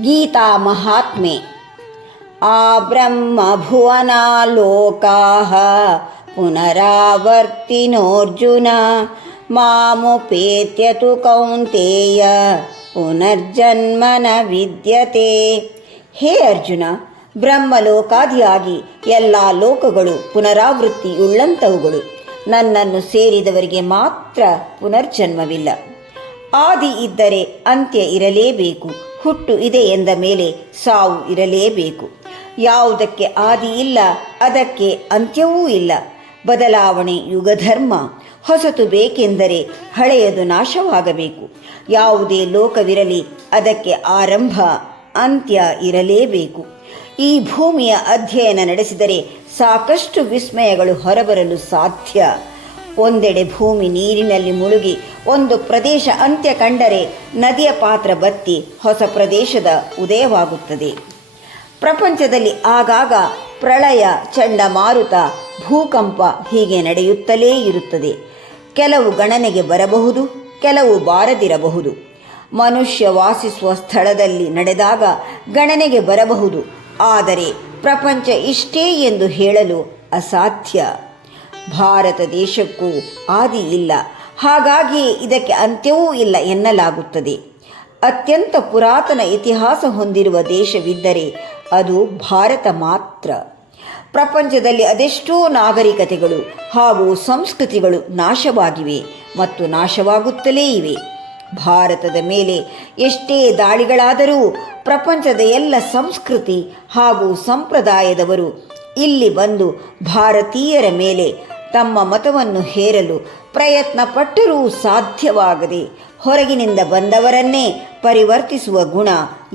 ಗೀತಾ ಮಹಾತ್ಮೆ. ಆ ಬ್ರಹ್ಮ ಭುವನ ಲೋಕಾಃ ಪುನರಾವರ್ತಿನೋರ್ಜುನ ಮಾಮುಪೇತ್ಯ ತು ಕೌಂತೇಯ ಪುನರ್ಜನ್ಮನ ವಿದ್ಯತೆ. ಹೇ ಅರ್ಜುನ, ಬ್ರಹ್ಮಲೋಕಾದಿಯಾಗಿ ಎಲ್ಲ ಲೋಕಗಳು ಪುನರಾವೃತ್ತಿಯುಳ್ಳಂಥವುಗಳು. ನನ್ನನ್ನು ಸೇರಿದವರಿಗೆ ಮಾತ್ರ ಪುನರ್ಜನ್ಮವಿಲ್ಲ. ಆದಿ ಇದ್ದರೆ ಅಂತ್ಯ ಇರಲೇಬೇಕು. ಹುಟ್ಟು ಇದೆ ಎಂದ ಮೇಲೆ ಸಾವು ಇರಲೇಬೇಕು. ಯಾವುದಕ್ಕೆ ಆದಿ ಇಲ್ಲ ಅದಕ್ಕೆ ಅಂತ್ಯವೂ ಇಲ್ಲ. ಬದಲಾವಣೆ ಯುಗಧರ್ಮ. ಹೊಸತು ಬೇಕೆಂದರೆ ಹಳೆಯದು ನಾಶವಾಗಬೇಕು. ಯಾವುದೇ ಲೋಕವಿರಲಿ ಅದಕ್ಕೆ ಆರಂಭ ಅಂತ್ಯ ಇರಲೇಬೇಕು. ಈ ಭೂಮಿಯ ಅಧ್ಯಯನ ನಡೆಸಿದರೆ ಸಾಕಷ್ಟು ವಿಸ್ಮಯಗಳು ಹೊರಬರಲು ಸಾಧ್ಯ. ಒಂದೆಡೆ ಭೂಮಿ ನೀರಿನಲ್ಲಿ ಮುಳುಗಿ ಒಂದು ಪ್ರದೇಶ ಅಂತ್ಯ ಕಂಡರೆ ನದಿಯ ಪಾತ್ರ ಬತ್ತಿ ಹೊಸ ಪ್ರದೇಶದ ಉದಯವಾಗುತ್ತದೆ. ಪ್ರಪಂಚದಲ್ಲಿ ಆಗಾಗ ಪ್ರಳಯ, ಚಂಡಮಾರುತ, ಭೂಕಂಪ ಹೀಗೆ ನಡೆಯುತ್ತಲೇ ಇರುತ್ತದೆ. ಕೆಲವು ಗಣನೆಗೆ ಬರಬಹುದು, ಕೆಲವು ಬಾರದಿರಬಹುದು. ಮನುಷ್ಯ ವಾಸಿಸುವ ಸ್ಥಳದಲ್ಲಿ ನಡೆದಾಗ ಗಣನೆಗೆ ಬರಬಹುದು. ಆದರೆ ಪ್ರಪಂಚ ಇಷ್ಟೇ ಎಂದು ಹೇಳಲು ಅಸಾಧ್ಯ. ಭಾರತ ದೇಶಕ್ಕೂ ಆದಿ ಇಲ್ಲ, ಹಾಗಾಗಿಯೇ ಇದಕ್ಕೆ ಅಂತ್ಯವೂ ಇಲ್ಲ ಎನ್ನಲಾಗುತ್ತದೆ. ಅತ್ಯಂತ ಪುರಾತನ ಇತಿಹಾಸ ಹೊಂದಿರುವ ದೇಶವಿದ್ದರೆ ಅದು ಭಾರತ ಮಾತ್ರ. ಪ್ರಪಂಚದಲ್ಲಿ ಅದೆಷ್ಟೋ ನಾಗರಿಕತೆಗಳು ಹಾಗೂ ಸಂಸ್ಕೃತಿಗಳು ನಾಶವಾಗಿವೆ ಮತ್ತು ನಾಶವಾಗುತ್ತಲೇ ಇವೆ. ಭಾರತದ ಮೇಲೆ ಎಷ್ಟೇ ದಾಳಿಗಳಾದರೂ ಪ್ರಪಂಚದ ಎಲ್ಲ ಸಂಸ್ಕೃತಿ ಹಾಗೂ ಸಂಪ್ರದಾಯದವರು ಇಲ್ಲಿ ಬಂದು ಭಾರತೀಯರ ಮೇಲೆ ತಮ್ಮ ಮತವನ್ನು ಹೇರಲು ಪ್ರಯತ್ನ ಪಟ್ಟರೂ ಸಾಧ್ಯವಾಗದೆ ಹೊರಗಿನಿಂದ ಬಂದವರನ್ನೇ ಪರಿವರ್ತಿಸುವ ಗುಣ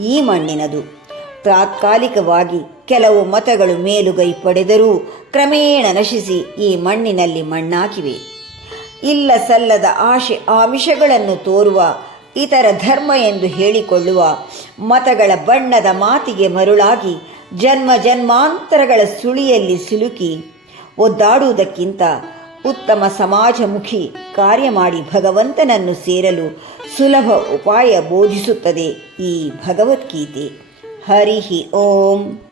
ಈ ಮಣ್ಣಿನದು. ತಾತ್ಕಾಲಿಕವಾಗಿ ಕೆಲವು ಮತಗಳು ಮೇಲುಗೈ ಪಡೆದರೂ ಕ್ರಮೇಣ ನಶಿಸಿ ಈ ಮಣ್ಣಿನಲ್ಲಿ ಮಣ್ಣಾಗಿವೆ. ಇಲ್ಲ ಸಲ್ಲದ ಆಶೆ ಆಮಿಷಗಳನ್ನು ತೋರುವ, ಇತರ ಧರ್ಮ ಎಂದು ಹೇಳಿಕೊಳ್ಳುವ ಮತಗಳ ಬಣ್ಣದ ಮಾತಿಗೆ ಮರುಳಾಗಿ ಜನ್ಮ ಜನ್ಮಾಂತರಗಳ ಸುಳಿಯಲ್ಲಿ ಸಿಲುಕಿ ಒದ್ದಾಡುವುದಕ್ಕಿಂತ ಉತ್ತಮ ಸಮಾಜಮುಖಿ ಕಾರ್ಯ ಮಾಡಿ ಭಗವಂತನನ್ನು ಸೇರಲು ಸುಲಭ ಉಪಾಯ ಬೋಧಿಸುತ್ತದೆ ಈ ಭಗವದ್ಗೀತೆ. ಹರಿ ಓಂ.